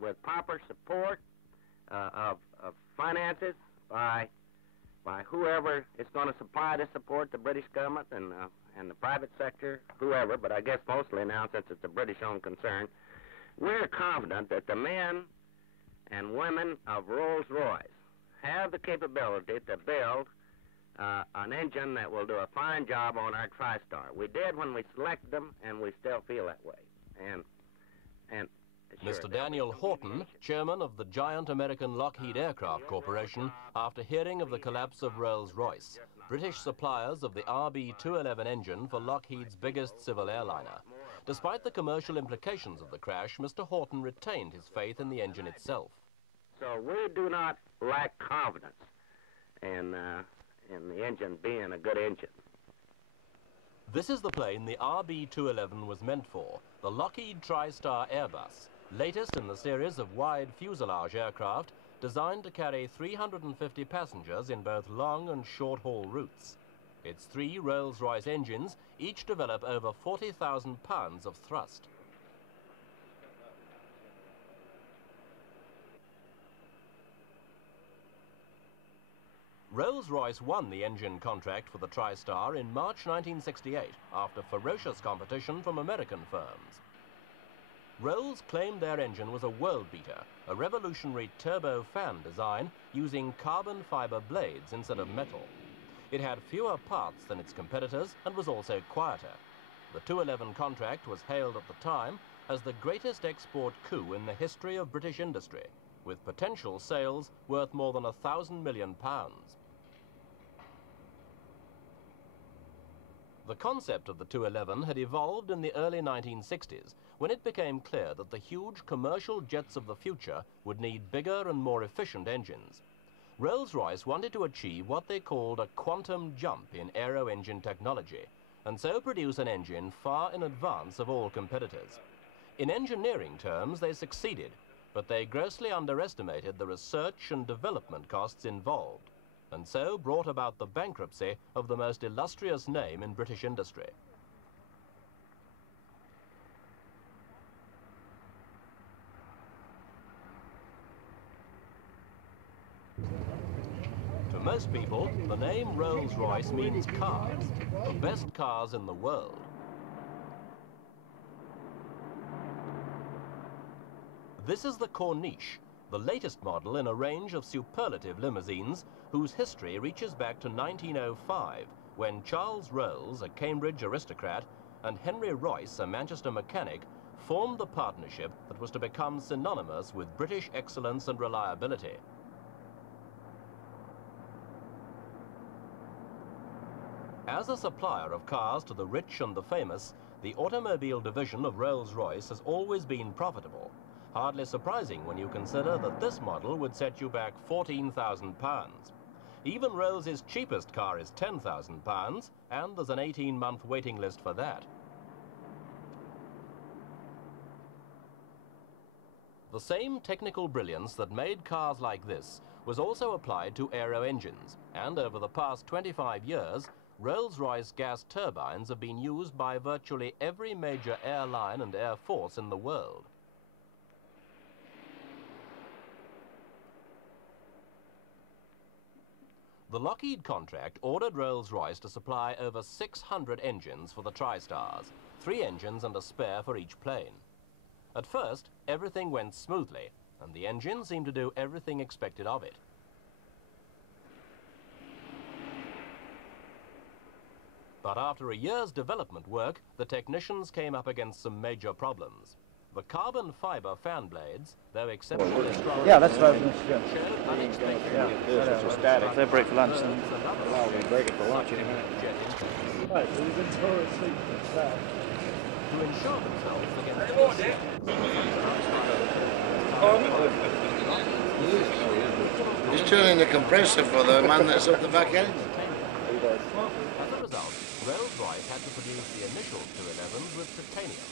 with proper support of finances by whoever is going to supply the support, the British government and the private sector, whoever, but I guess mostly now since it's a British-owned concern, we're confident that the men and women of Rolls-Royce have the capability to build an engine that will do a fine job on our TriStar. We did when we selected them, and we still feel that way. And sure, Mr. Daniel Horton, chairman of the giant American Lockheed Aircraft Corporation, after hearing of the collapse of Rolls-Royce, British suppliers of the RB-211 engine for Lockheed's biggest civil airliner. Despite the commercial implications of the crash, Mr. Horton retained his faith in the engine itself. So we do not lack confidence in the engine being a good engine. This is the plane the RB-211 was meant for, the Lockheed TriStar Airbus, latest in the series of wide fuselage aircraft designed to carry 350 passengers in both long and short-haul routes. Its 3 Rolls-Royce engines each develop over 40,000 pounds of thrust. Rolls-Royce won the engine contract for the TriStar in March 1968 after ferocious competition from American firms. Rolls claimed their engine was a world-beater, a revolutionary turbofan design using carbon fiber blades instead of metal. It had fewer parts than its competitors and was also quieter. The 211 contract was hailed at the time as the greatest export coup in the history of British industry, with potential sales worth more than £1,000 million. The concept of the 211 had evolved in the early 1960s, when it became clear that the huge commercial jets of the future would need bigger and more efficient engines. Rolls-Royce wanted to achieve what they called a quantum jump in aero engine technology, and so produce an engine far in advance of all competitors. In engineering terms, they succeeded, but they grossly underestimated the research and development costs involved, and so brought about the bankruptcy of the most illustrious name in British industry. To most people, the name Rolls-Royce means cars, the best cars in the world. This is the Corniche, the latest model in a range of superlative limousines whose history reaches back to 1905, when Charles Rolls, a Cambridge aristocrat, and Henry Royce, a Manchester mechanic, formed the partnership that was to become synonymous with British excellence and reliability. As a supplier of cars to the rich and the famous, the automobile division of Rolls-Royce has always been profitable. Hardly surprising when you consider that this model would set you back £14,000. Even Rolls' cheapest car is £10,000, and there's an 18-month waiting list for that. The same technical brilliance that made cars like this was also applied to aero engines, and over the past 25 years, Rolls-Royce gas turbines have been used by virtually every major airline and air force in the world. The Lockheed contract ordered Rolls-Royce to supply over 600 engines for the TriStars, 3 engines and a spare for each plane. At first, everything went smoothly, and the engine seemed to do everything expected of it. But after a year's development work, the technicians came up against some major problems. The carbon fiber fan blades, though exceptionally strong, that's right. showed unexpected It's static. They break for lunch. Well, we break it for lunch in a minute. Right, so you've been told to sleep to ensure themselves against He's turning the compressor for the man that's up the back end. As a result, Rolls-Royce had to produce the initial 211s with titanium,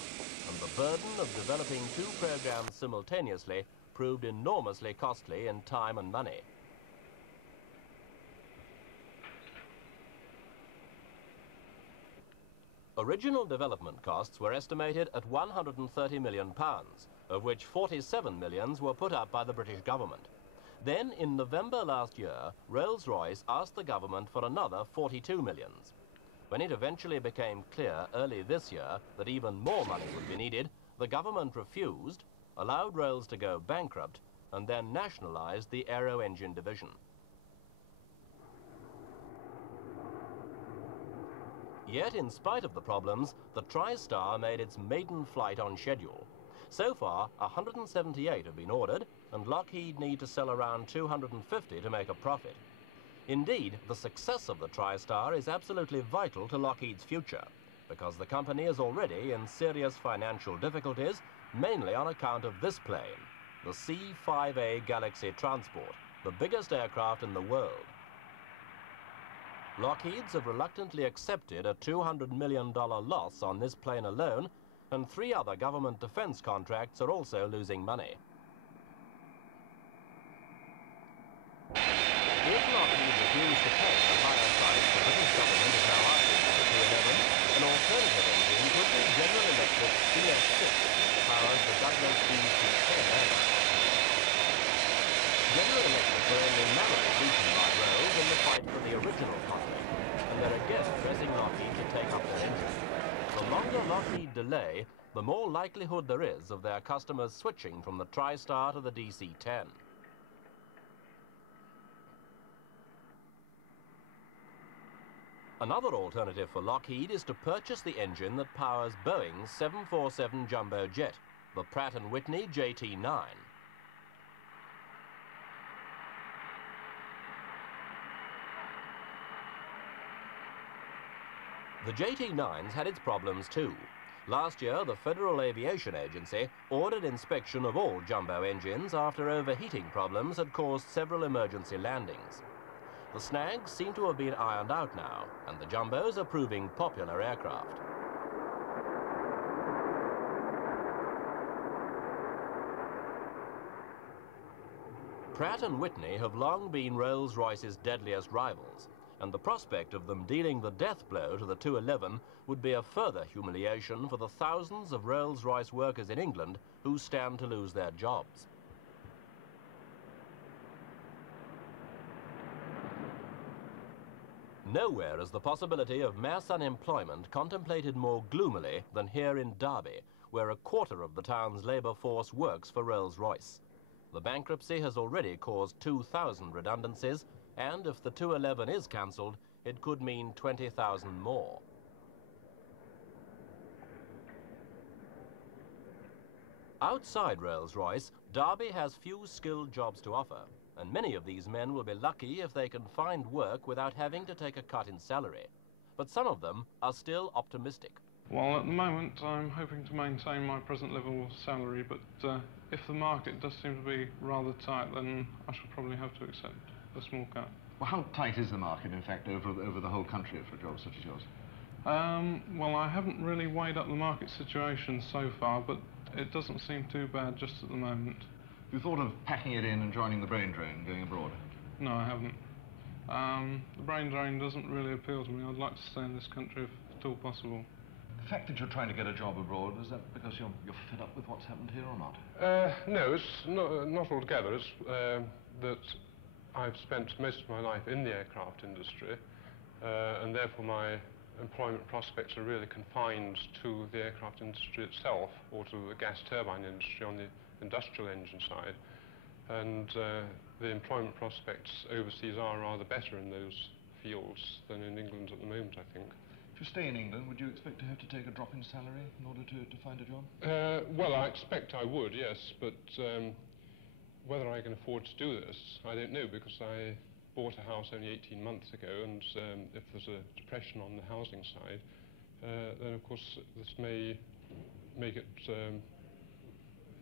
and the burden of developing 2 programs simultaneously proved enormously costly in time and money. Original development costs were estimated at £130 million, of which 47 millions were put up by the British government. Then, in November last year, Rolls-Royce asked the government for another 42 millions. When it eventually became clear early this year that even more money would be needed, the government refused, allowed Rolls to go bankrupt, and then nationalised the aero engine division. Yet, in spite of the problems, the TriStar made its maiden flight on schedule. So far, 178 have been ordered, and Lockheed need to sell around 250 to make a profit. Indeed, the success of the TriStar is absolutely vital to Lockheed's future, because the company is already in serious financial difficulties, mainly on account of this plane, the C-5A Galaxy Transport, the biggest aircraft in the world. Lockheed's have reluctantly accepted a $200 million loss on this plane alone, and 3 other government defense contracts are also losing money. If Lockheed refused to pay the higher price the British government is now asking for the 211, an alternative engine could be General Electric CS6, which powers the Douglas DC-10 aircraft. General Electric were only narrowly beaten by Rolls in the fight for the original contract, and they're again pressing Lockheed to take up their engine. The longer Lockheed delay, the more likelihood there is of their customers switching from the TriStar to the DC-10. Another alternative for Lockheed is to purchase the engine that powers Boeing's 747 jumbo jet, the Pratt & Whitney JT9. The JT9's had its problems too. Last year, the Federal Aviation Agency ordered inspection of all jumbo engines after overheating problems had caused several emergency landings. The snags seem to have been ironed out now, and the jumbos are proving popular aircraft. Pratt & Whitney have long been Rolls-Royce's deadliest rivals, and the prospect of them dealing the death blow to the 211 would be a further humiliation for the thousands of Rolls-Royce workers in England who stand to lose their jobs. Nowhere is the possibility of mass unemployment contemplated more gloomily than here in Derby, where a quarter of the town's labour force works for Rolls-Royce. The bankruptcy has already caused 2,000 redundancies, and if the 211 is cancelled, it could mean 20,000 more. Outside Rolls-Royce, Derby has few skilled jobs to offer, and many of these men will be lucky if they can find work without having to take a cut in salary. But some of them are still optimistic. Well, at the moment, I'm hoping to maintain my present level of salary, but if the market does seem to be rather tight, then I shall probably have to accept a small cut. Well, how tight is the market, in fact, over the whole country for a job such as yours? Well, I haven't really weighed up the market situation so far, but it doesn't seem too bad just at the moment. You thought of packing it in and joining the brain drain, going abroad? No, I haven't. The brain drain doesn't really appeal to me. I'd like to stay in this country if at all possible. The fact that you're trying to get a job abroad, is that because you're fed up with what's happened here or not? No, it's not altogether. It's that I've spent most of my life in the aircraft industry, and therefore my employment prospects are really confined to the aircraft industry itself, or to the gas turbine industry on the industrial engine side. And the employment prospects overseas are rather better in those fields than in England at the moment, I think. If you stay in England, would you expect to have to take a drop in salary in order to find a job? Well, I expect I would, yes, but whether I can afford to do this, I don't know, because I bought a house only 18 months ago, and if there's a depression on the housing side, then of course this may make it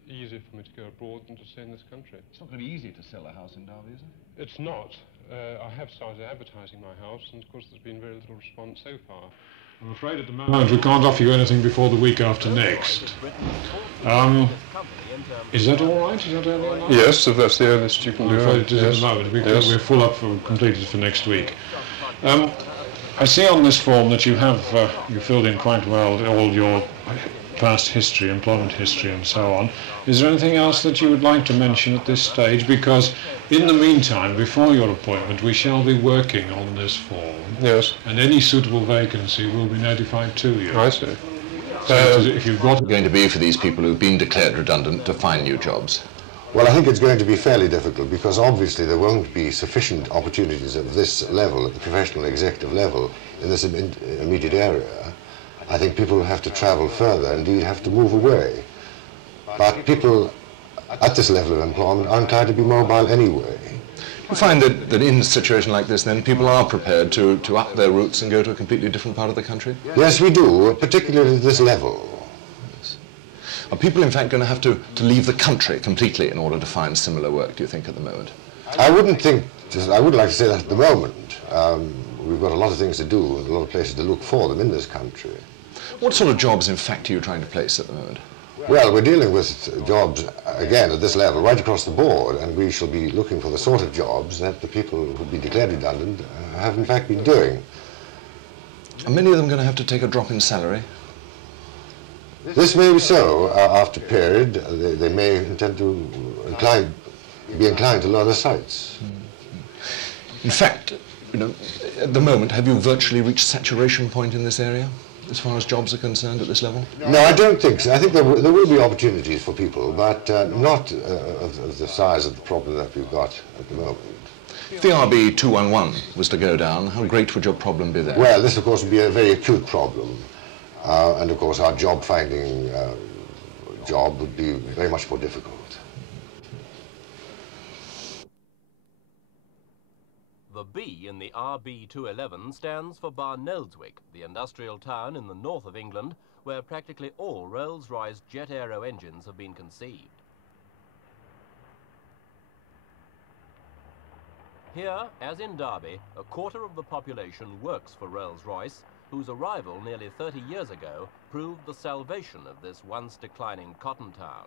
easier for me to go abroad than to stay in this country. It's not going to be easy to sell a house in Derby, is it? It's not. I have started advertising my house, and of course there's been very little response so far. I'm afraid at the moment we can't offer you anything before the week after next. Is that all right? Is that early enough? Yes, if that's the earliest you can do it. It is at the moment. We're full up for completed for next week. I see on this form that you have you filled in quite well all your past history, employment history and so on. Is there anything else that you would like to mention at this stage? Because in the meantime, before your appointment, we shall be working on this form. Yes. And any suitable vacancy will be notified to you. I see. So if you've got Going to be for these people who've been declared redundant to find new jobs? Well, I think it's going to be fairly difficult because obviously there won't be sufficient opportunities of this level, at the professional executive level, in this immediate area. I think people will have to travel further, indeed have to move away. But people at this level of employment aren't trying to be mobile anyway. You find that in a situation like this, then, people are prepared to up their routes and go to a completely different part of the country? Yes, we do, particularly at this level. Are people, in fact, going to have to leave the country completely in order to find similar work, do you think, at the moment? I wouldn't like to say that at the moment. We've got a lot of things to do and a lot of places to look for them in this country. What sort of jobs, in fact, are you trying to place at the moment? Well, we're dealing with jobs, again, at this level, right across the board, and we shall be looking for the sort of jobs that the people who've been declared redundant have, in fact, been doing. Are many of them going to have to take a drop in salary? This may be so. After a period, they may intend to be inclined to lower their sights. In fact, you know, at the moment, have you virtually reached saturation point in this area, as far as jobs are concerned at this level? No, I don't think so. I think there will be opportunities for people, but not of the size of the problem that we've got at the moment. If the RB-211 was to go down, how great would your problem be there? Well, this, of course, would be a very acute problem. And, of course, our job-finding job would be very much more difficult. The B in the RB-211 stands for Barnoldswick, the industrial town in the north of England, where practically all Rolls-Royce jet aero engines have been conceived. Here, as in Derby, a quarter of the population works for Rolls-Royce, whose arrival nearly 30 years ago proved the salvation of this once declining cotton town.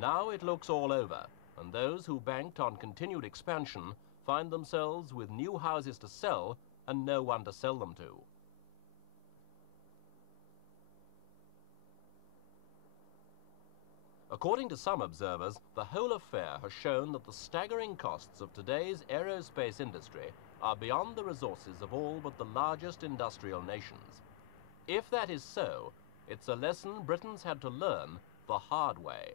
Now it looks all over, and those who banked on continued expansion find themselves with new houses to sell and no one to sell them to. According to some observers, the whole affair has shown that the staggering costs of today's aerospace industry are beyond the resources of all but the largest industrial nations. If that is so, it's a lesson Britain's had to learn the hard way.